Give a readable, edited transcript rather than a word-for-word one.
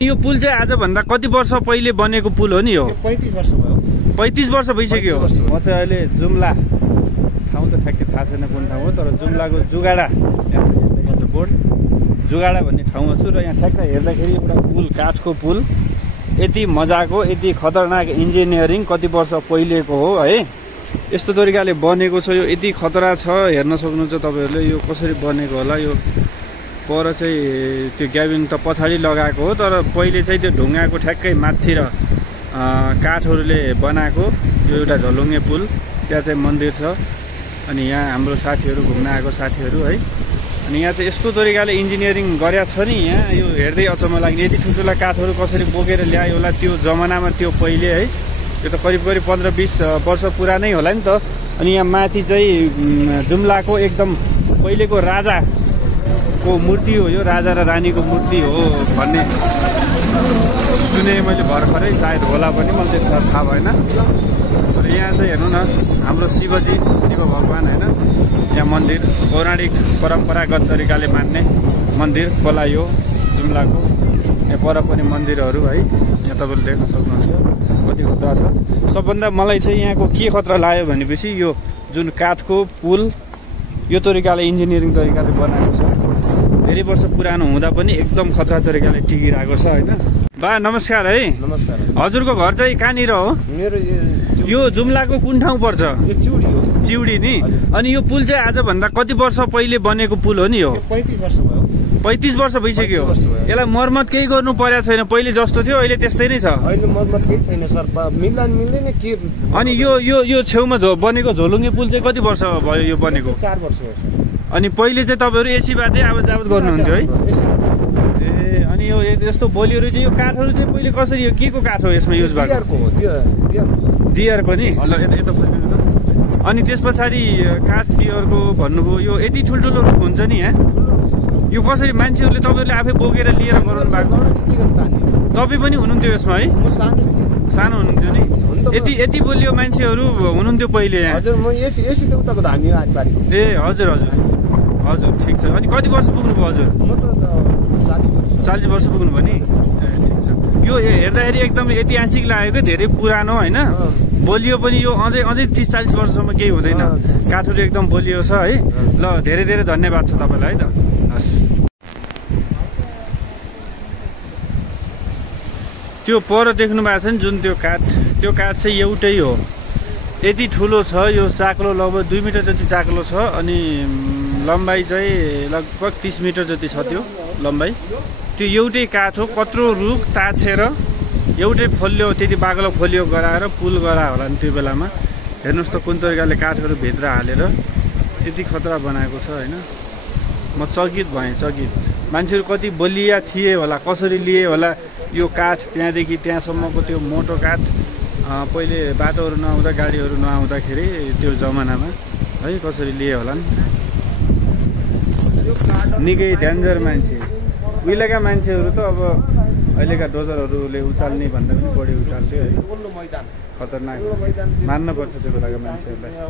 यो पुल चाहिँ आजभन्दा कति वर्ष पहिले बनेको पुल हो नि यो? 35 वर्ष भयो। 35 वर्ष भइसक्यो। म चाहिँ अहिले जुम्ला ठाउँ त ठ्याक्कै थाहा छैन कुन ठाउँ हो, तर जुम्लाको जुगाडा बोर्ड जुगाडा भन्ने ठाउँमा छु र यहाँ ठ्याक्क हेर्दाखेरि एउटा पुल, काठको पुल, यति मजाको, यति खतरनाक इन्जिनियरिङ कति वर्ष पहिलेको हो है। यस्तो तरिकाले बनेको छ, यो यति खतरा छ, हेर्न सक्नुहुन्छ तपाईँहरूले। यो कसरी बनेको होला? यो पर चाहिँ त्यो ग्याबिङ त पछाडि लगाएको हो, तर पहिले चाहिँ त्यो ढुङ्गाको ठ्याक्कै माथि र काठहरूले बनाएको यो एउटा झलुङ्गे पुल। त्यहाँ चाहिँ मन्दिर छ, अनि यहाँ हाम्रो साथीहरू घुम्न आएको साथीहरू है। अनि यहाँ चाहिँ यस्तो तरिकाले इन्जिनियरिङ गरेको छ नि, यहाँ यो हेर्दै अचम्म लाग्ने। यति ठुल्ठुला काठहरू कसरी बोकेर ल्यायो होला त्यो जमानामा, त्यो पहिले है। यो त करिब 15-20 वर्ष पुरानै होला नि त। अनि यहाँ माथि चाहिँ जुम्लाको एकदम पहिलेको राजाको मूर्ति हो, यो राजा र रानीको मूर्ति हो भन्ने सुने मैले भर्खरै, सायद होला पनि, मलाई चाहिँ थाहा भएन। तर यहाँ चाहिँ हेर्नु न, हाम्रो शिवजी, शिव भगवान् होइन। यहाँ मन्दिर पौराणिक परम्परागत तरिकाले मान्ने मन्दिर खोला यो जुम्लाको। यहाँ पर पनि मन्दिरहरू है, यहाँ तपाईँले देख्न सक्नुहुन्छ कति खतरा छ। सबभन्दा मलाई चाहिँ यहाँको के खतरा लाग्यो भनेपछि यो जुन काठको पुल यो तरिकाले इन्जिनियरिङ तरिकाले बनाएको छ, धेरै वर्ष पुरानो हुँदा पनि एकदम खतरा तरिकाले टिकिरहेको छ होइन। बा नमस्कार है। नमस्कार। हजुरको घर चाहिँ कहाँनिर हो? मेरो यो जुम्लाको कुन ठाउँ पर्छ? यो चिउडी हो। चिउडी नि। अनि यो पुल चाहिँ आजभन्दा कति वर्ष पहिले बनेको पुल हो नि यो? 35 वर्ष भयो। 35 वर्ष भइसक्यो। यसलाई मर्मत केही गर्नु परेको छैन? पहिले जस्तो थियो अहिले त्यस्तै नै छ? अहिले मर्मत केही छैन सर, मिल्दैन के। अनि यो छेउमा बनेको झोलुङ्गे पुल चाहिँ कति वर्ष भयो यो बनेको? 4 वर्ष भयो सर। अनि पहिले चाहिँ तपाईँहरू एसीबाटै आवत जावत गर्नुहुन्थ्यो है? ए, अनि यो यस्तो बोलीहरू चाहिँ, यो काठहरू चाहिँ पहिले कसरी, यो के को काठ हो यसमा युज भएको? दियरको नि। ल यता फर्किनु त। अनि त्यस पछाडि काठ दियरको भन्नुभयो, यो यति ठुल्ठुलो रुख हुन्छ नि यहाँ, यो कसरी मान्छेहरूले तपाईँहरूले आफै बोकेर लिएर गराउनु भएको? तपाईँ पनि हुनुहुन्थ्यो यसमा है? सानो हुनुहुन्थ्यो नि। यति बोलियो मान्छेहरू हुनुहुन्थ्यो पहिले यहाँ? हजुर, म यति उताको धामी हो आदिबारी। ए हजुर हजुर हजुर, ठिक छ। अनि कति वर्ष पुग्नुभयो हजुर? म त 40 वर्ष पुग्नुभयो नि। ए ठिक छ। यो हेर्दाखेरि एकदम ऐतिहासिक लाग्यो, धेरै पुरानो होइन। बोलियो पनि यो अझै 30-40 वर्षसम्म केही हुँदैन। काठहरू एकदम बोलियो छ है। ल धेरै धेरै धन्यवाद छ तपाईँलाई है त। हस्। त्यो पर देख्नु भएको छ नि जुन त्यो काठ चाहिँ एउटै हो। यति ठुलो छ यो, चाक्लो लगभग 2 मिटर जति चाक्लो छ, अनि लम्बाइ चाहिँ लगभग 30 मिटर जति छ त्यो लम्बाइ। त्यो एउटै काठ हो, कत्रो रुख ताछेर एउटै फोलियो, त्यति बाक्लो फोलियो गराएर पुल गरायो होला नि त्यो बेलामा। हेर्नुहोस् त कुन तरिकाले काठहरू भित्र हालेर यति खतरा बनाएको छ होइन। म चकित भएँ, चकित। मान्छेहरू कति बलिया थिए होला, कसरी लिए होला यो काठ, त्यहाँदेखि त्यहाँसम्मको त्यो मोटो काठ। पहिले बाटोहरू नआउँदा, गाडीहरू नआउँदाखेरि त्यो जमानामा है कसरी लिए होला नि। निकै डेन्जर मान्छे। उहिलेका मान्छेहरू त अब अहिलेका डोजरहरूले उचाल्ने भन्दा पनि बढी उचाल्थ्यो है। खतरनाक, मान्नुपर्छ त्यो बेलाका मान्छेहरूलाई।